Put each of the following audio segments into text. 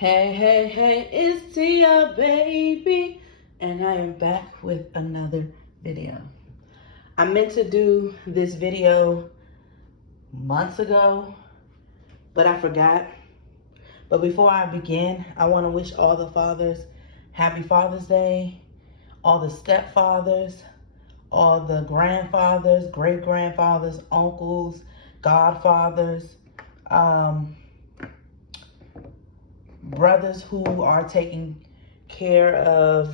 Hey, hey, hey, it's Tia, baby, and I am back with another video. I meant to do this video months ago, but I forgot. But before I begin, I want to wish all the fathers happy Father's Day, all the stepfathers, all the grandfathers, great-grandfathers, uncles, godfathers, brothers who are taking care of,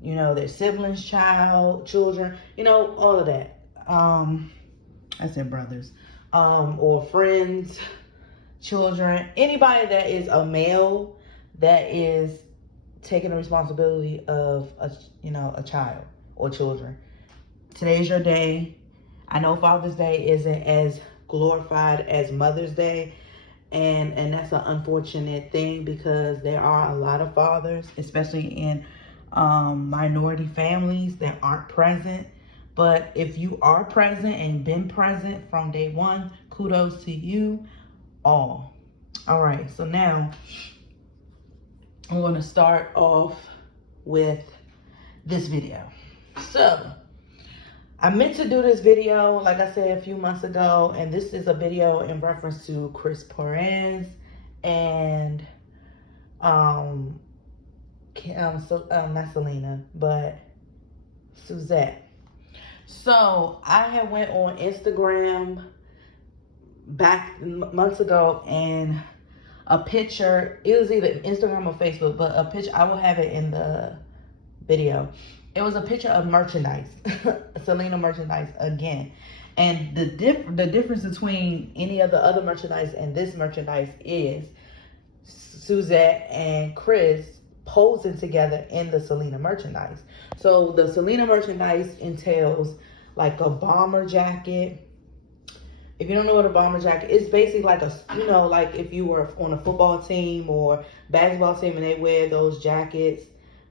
their siblings, children, all of that. I said brothers, or friends, children, anybody that is a male that is taking the responsibility of a child or children. Today's your day. I know Father's Day isn't as glorified as Mother's Day, and that's an unfortunate thing because there are a lot of fathers, especially in minority families, that aren't present. But if you are present and been present from day one, kudos to you all. All right, so now I'm going to start off with this video. So I meant to do this video, like I said, a few months ago, and this is a video in reference to Perez and not Selena, but Suzette. So I had went on Instagram back months ago, and a picture, it was either Instagram or Facebook, but a picture, I will have it in the video. It was a picture of merchandise, Selena merchandise again. And the difference between any of the other merchandise and this merchandise is Suzette and Chris posing together in the Selena merchandise. So the Selena merchandise entails like a bomber jacket. If you don't know what a bomber jacket is, basically like like if you were on a football team or basketball team and they wear those jackets.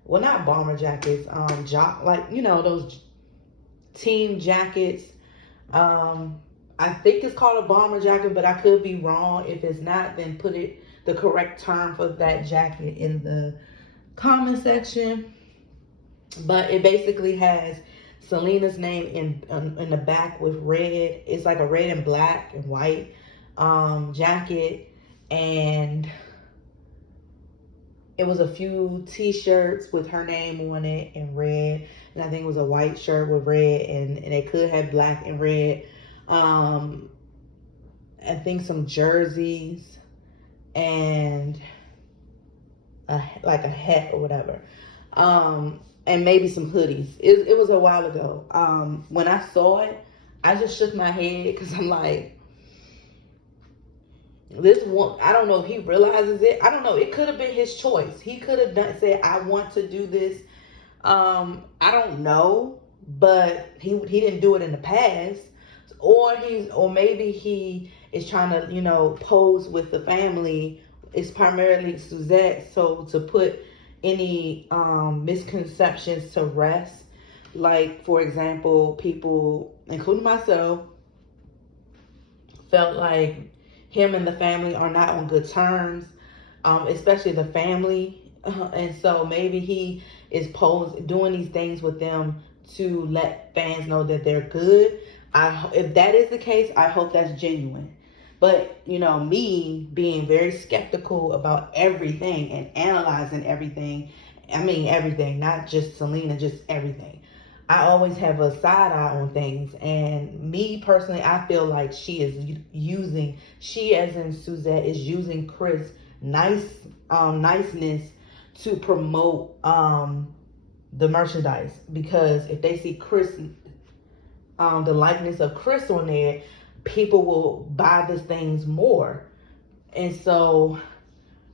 Well, not bomber jackets, those team jackets. I think it's called a bomber jacket, but I could be wrong. If it's not, then put the correct term for that jacket in the comment section. But it basically has Selena's name in the back with red. It's like a red and black and white jacket, and it was a few t-shirts with her name on it in red, and I think it was a white shirt with red, and it could have black and red. I think some jerseys and like a hat or whatever, and maybe some hoodies. It was a while ago. When I saw it, I just shook my head because I'm like, this one, I don't know if he realizes it. I don't know. It could have been his choice. He could have said, I want to do this. I don't know, but he didn't do it in the past. Or maybe he is trying to, pose with the family. It's primarily Suzette. So to put any misconceptions to rest. Like, for example, people, including myself, felt like him and the family are not on good terms, especially the family. And so maybe he is doing these things with them to let fans know that they're good. If that is the case, I hope that's genuine. But, me being very skeptical about everything and analyzing everything. I mean, everything, not just Selena, just everything. I always have a side eye on things, and me personally, I feel like she as in Suzette, is using Chris' niceness to promote the merchandise, because if they see Chris, the likeness of Chris on there, people will buy these things more, and so,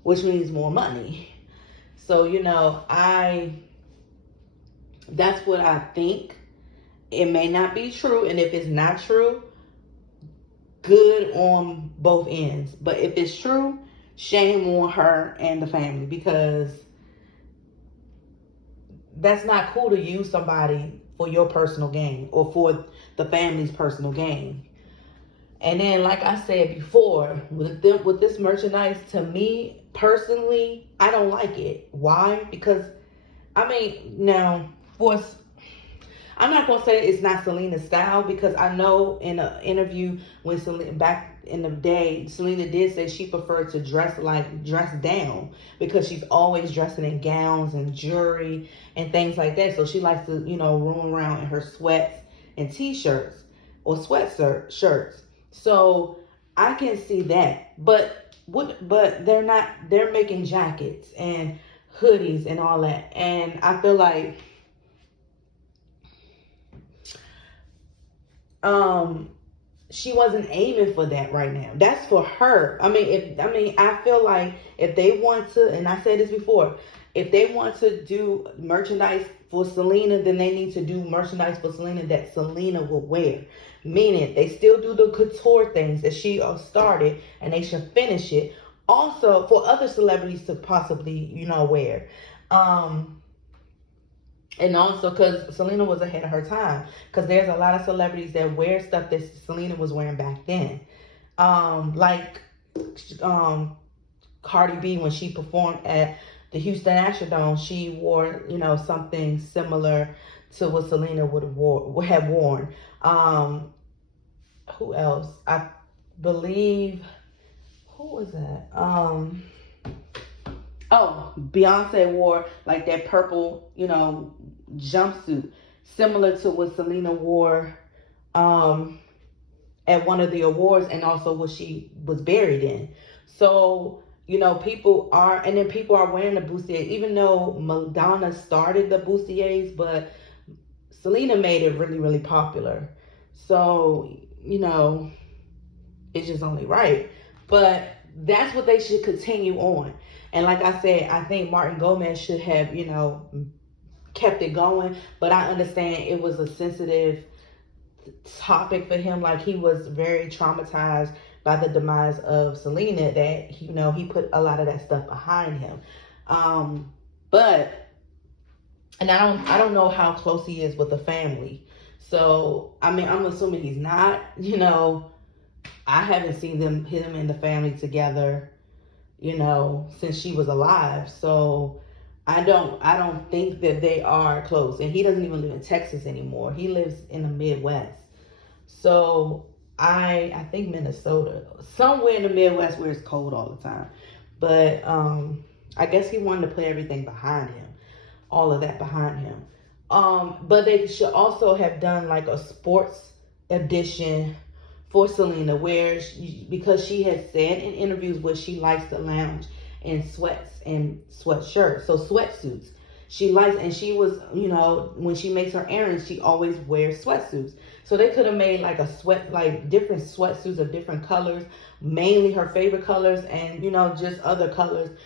which means more money. So that's what I think. It may not be true, and if it's not true, good on both ends. But if it's true, shame on her and the family, because that's not cool to use somebody for your personal gain or for the family's personal gain. And then, like I said before, with this merchandise, to me personally, I don't like it. Why? Because I mean, now for I'm not gonna say it's not Selena's style, because I know in an interview when Selena back in the day, Selena did say she preferred to dress down, because she's always dressing in gowns and jewelry and things like that. So she likes to, roam around in her sweats and t-shirts or sweatshirt shirts. So I can see that, but they're not. They're making jackets and hoodies and all that, and I feel like um she wasn't aiming for that right now. That's for her. I feel like if they want to, and I said this before, if they want to do merchandise for Selena, then they need to do merchandise for Selena that Selena will wear. Meaning, they still do the couture things that she started, and they should finish it. Also, for other celebrities to possibly, wear. And also because Selena was ahead of her time. Because there's a lot of celebrities that wear stuff that Selena was wearing back then. Like Cardi B, when she performed at the Houston Astrodome, she wore, something similar to what Selena would have worn. Who else? I believe, who was that? Oh, Beyonce wore like that purple, jumpsuit, similar to what Selena wore at one of the awards, and also what she was buried in. So, people are, and then people are wearing the bustier, even though Madonna started the bustiers, but Selena made it really, really popular. So, it's just only right. But that's what they should continue on. And like I said, I think Martin Gomez should have, kept it going. But I understand it was a sensitive topic for him. Like, he was very traumatized by the demise of Selena, that he put a lot of that stuff behind him. But and I don't know how close he is with the family. So I'm assuming he's not. I haven't seen him and the family together, since she was alive. So I don't think that they are close. And he doesn't even live in Texas anymore. He lives in the Midwest. So I think Minnesota, somewhere in the Midwest where it's cold all the time. But I guess he wanted to put everything behind him, all of that behind him. But they should also have done like a sports edition for Selena, where because she has said in interviews where she likes to lounge in sweats and sweatshirts, so sweatsuits. She likes, and she was, when she makes her errands, she always wears sweatsuits. So they could have made like different sweatsuits of different colors, mainly her favorite colors, and just other colors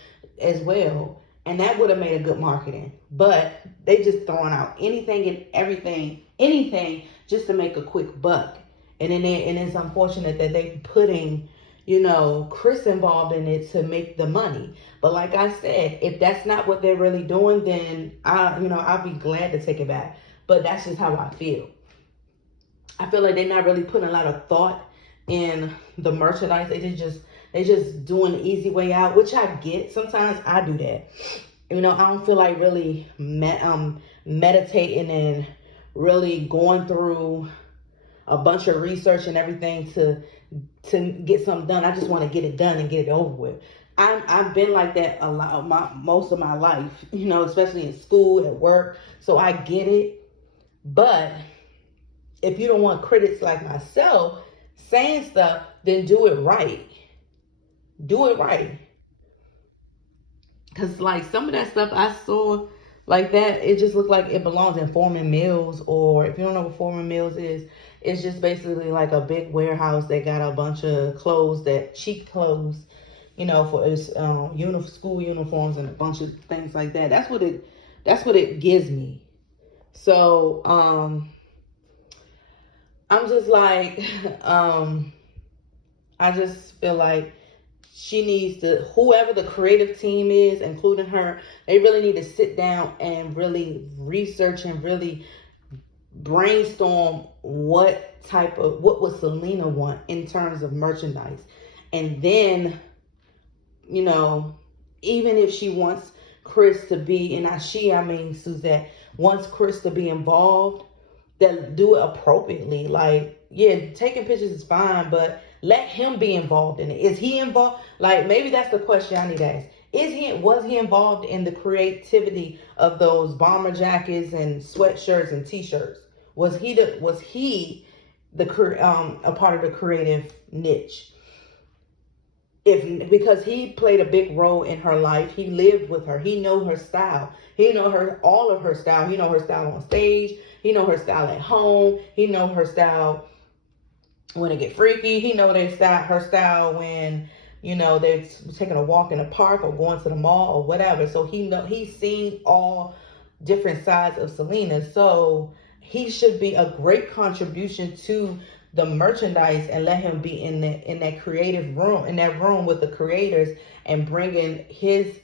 as well. And that would have made a good marketing. But they just throwing out anything and everything, anything just to make a quick buck. And it's unfortunate that they putting, Chris involved in it to make the money. But like I said, if that's not what they're really doing, then I'll be glad to take it back. But that's just how I feel. I feel like they're not really putting a lot of thought in the merchandise. They just doing the easy way out, which I get. Sometimes I do that. I don't feel like really meditating and really going through a bunch of research and everything to get something done. I just want to get it done and get it over with. I've been like that most of my life, especially in school, at work. So I get it. But if you don't want critics like myself saying stuff, then do it right. Do it right. Because like some of that stuff I saw like that, it just looked like it belongs in Foreman Mills. Or if you don't know what Foreman Mills is, it's just basically like a big warehouse that got a bunch of clothes, that cheap clothes, for its school uniforms and a bunch of things like that. That's what it gives me. So I'm just like I just feel like she needs to, whoever the creative team is, including her, they really need to sit down and really research and really brainstorm what would Selena want in terms of merchandise. And then, you know, even if she wants Chris to be, and I mean Suzette, wants Chris to be involved, then do it appropriately. Like, yeah, taking pictures is fine, but let him be involved in it. Is he involved? Like, maybe that's the question I need to ask. Was he involved in the creativity of those bomber jackets and sweatshirts and t-shirts? Was he a part of the creative niche? Because he played a big role in her life, he lived with her, he know her style, he know all of her style, he know her style on stage, he know her style at home, he know her style when it get freaky, he know her style when, you know, they're taking a walk in the park or going to the mall or whatever. So he's seen all different sides of Selena. So he should be a great contribution to the merchandise, and let him be in that creative room, in that room with the creators, and bringing his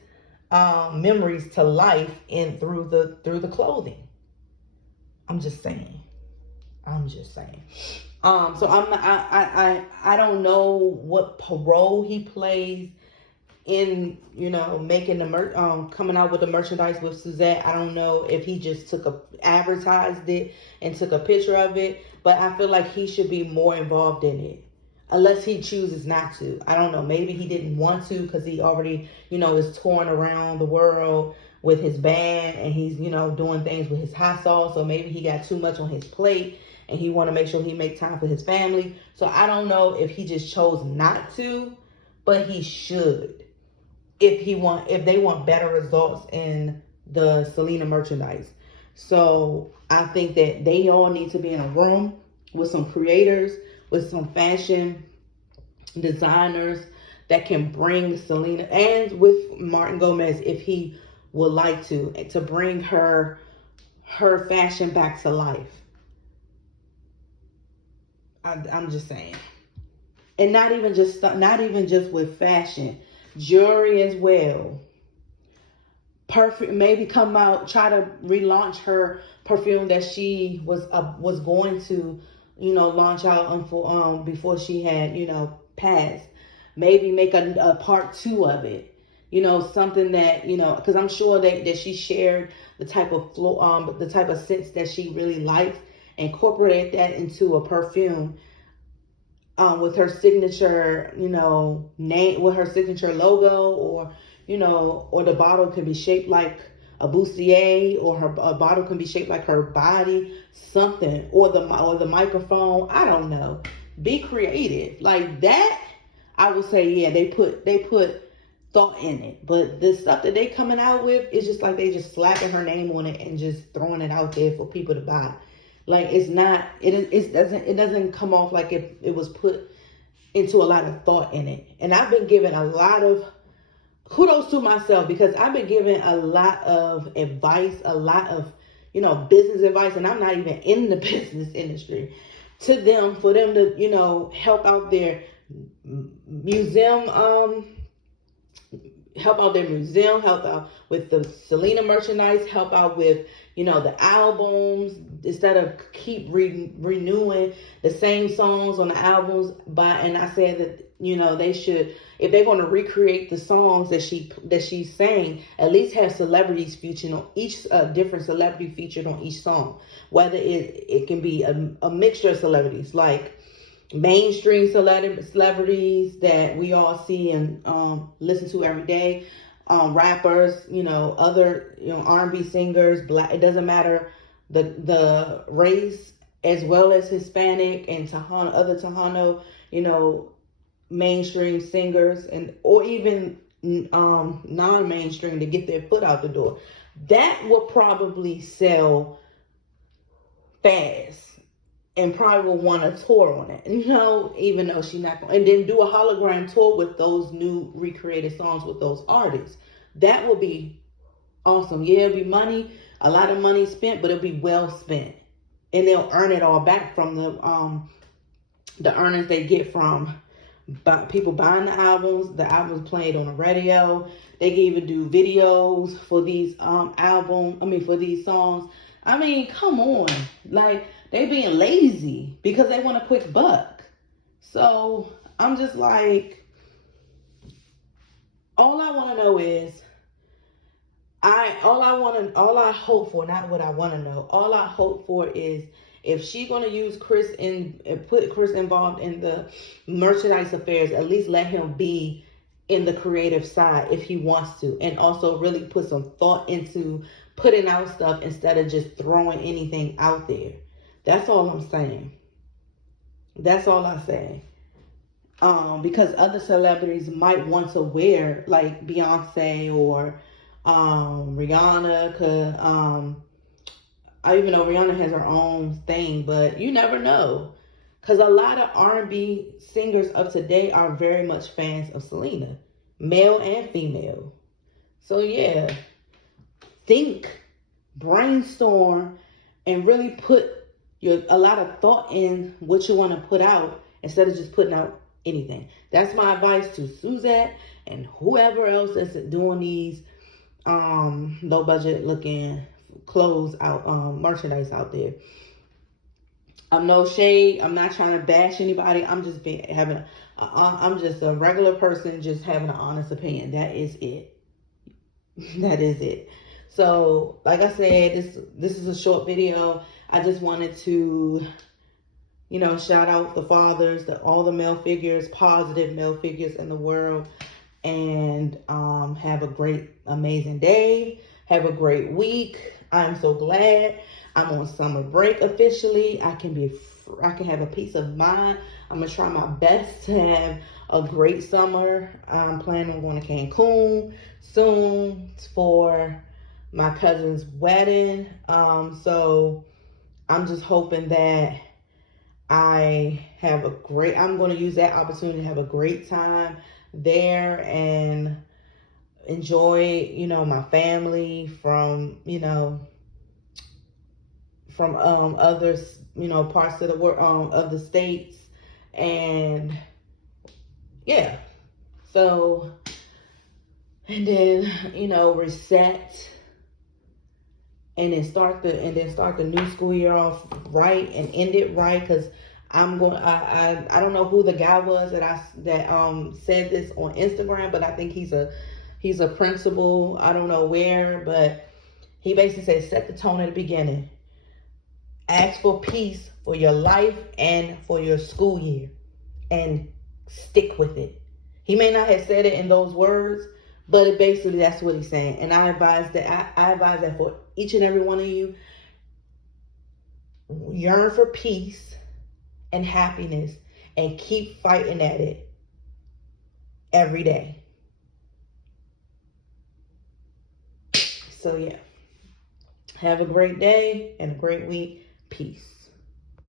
memories to life through the clothing. I'm just saying. So I don't know what role he plays in, you know, making the coming out with the merchandise with Suzette. I don't know if he just advertised it and took a picture of it, but I feel like he should be more involved in it, unless he chooses not to. I don't know, maybe he didn't want to because he already, you know, is touring around the world with his band, and he's, you know, doing things with his hot sauce, so maybe he got too much on his plate and he want to make sure he make time for his family. So I don't know if he just chose not to, but he should, if they want better results in the Selena merchandise. So I think that they all need to be in a room with some creators, with some fashion designers that can bring Selena, and with Martin Gomez, if he would like to bring her fashion back to life. I'm just saying. And not even just with fashion, jewelry as well. Perfume, maybe come out, try to relaunch her perfume that she was going to, you know, launch out before she had, you know, passed. Maybe make a part 2 of it, you know, something that, you know, because I'm sure that she shared the type of scents that she really likes, incorporate that into a perfume. With her signature, you know, name, with her signature logo, or, you know, or the bottle can be shaped like a bustier, or a bottle can be shaped like her body, something, or the microphone. I don't know. Be creative like that. I would say, yeah, they put thought in it, but the stuff that they coming out with is just like they just slapping her name on it and just throwing it out there for people to buy. Like, it's not, it doesn't come off like it was put into a lot of thought in it. And I've been given a lot of kudos to myself, because I've been given a lot of advice, a lot of, you know, business advice, and I'm not even in the business industry, for them to, you know, help out their museum, help out with the Selena merchandise, help out with, you know, the albums, instead of keep renewing the same songs on the albums. And I said that, you know, they should, if they're going to recreate the songs that she sang, at least have celebrities featured on each, different celebrity featured on each song. Whether it can be a mixture of celebrities, like mainstream celebrities that we all see and listen to every day, rappers, you know, other, you know, R&B singers, black, it doesn't matter the race, as well as Hispanic and other Tejano, you know, mainstream singers, or even non-mainstream, to get their foot out the door. That will probably sell fast, and probably will want to tour on it, you know, even though she's not going, and then do a hologram tour with those new recreated songs with those artists. That will be awesome. Yeah, it'll be money, a lot of money spent, but it'll be well spent, and they'll earn it all back from the earnings they get from people buying the albums played on the radio. They can even do videos for these for these songs. I mean, come on. Like, they being lazy because they want a quick buck. So I'm just like, all I want to know is, all I hope for, not what I want to know. All I hope for is, if she gonna use Chris and put Chris involved in the merchandise affairs, at least let him be in the creative side if he wants to, and also really put some thought into putting out stuff instead of just throwing anything out there. That's all I'm saying. That's all I say. Because other celebrities might want to wear, like Beyonce or Rihanna, cause I even know Rihanna has her own thing, but you never know. Because a lot of R&B singers of today are very much fans of Selena, male and female. So yeah, think, brainstorm, and really put a lot of thought in what you want to put out instead of just putting out anything. That's my advice to Suzette and whoever else that's doing these low budget looking clothes out, merchandise out there. I'm no shade. I'm not trying to bash anybody. I'm just I'm just a regular person just having an honest opinion. That is it. That is it. So, like I said, this is a short video. I just wanted to, shout out the fathers, all the male figures, positive male figures in the world, and have a great, amazing day. Have a great week. I'm so glad I'm on summer break officially. I can have a peace of mind. I'm gonna try my best to have a great summer. I'm planning on going to Cancun soon for my cousin's wedding. So I'm just hoping that I'm going to use that opportunity to have a great time there and enjoy, my family from others, parts of the world, of the states. And yeah, so, and then, reset and then start the new school year off right and end it right. Because I don't know who the guy was that said this on Instagram, but I think he's a principal. I don't know where, but he basically said, set the tone at the beginning. Ask for peace for your life and for your school year, and stick with it. He may not have said it in those words, but basically that's what he's saying. And I advise that for each and every one of you, yearn for peace and happiness and keep fighting at it every day. So yeah, have a great day and a great week. Peace.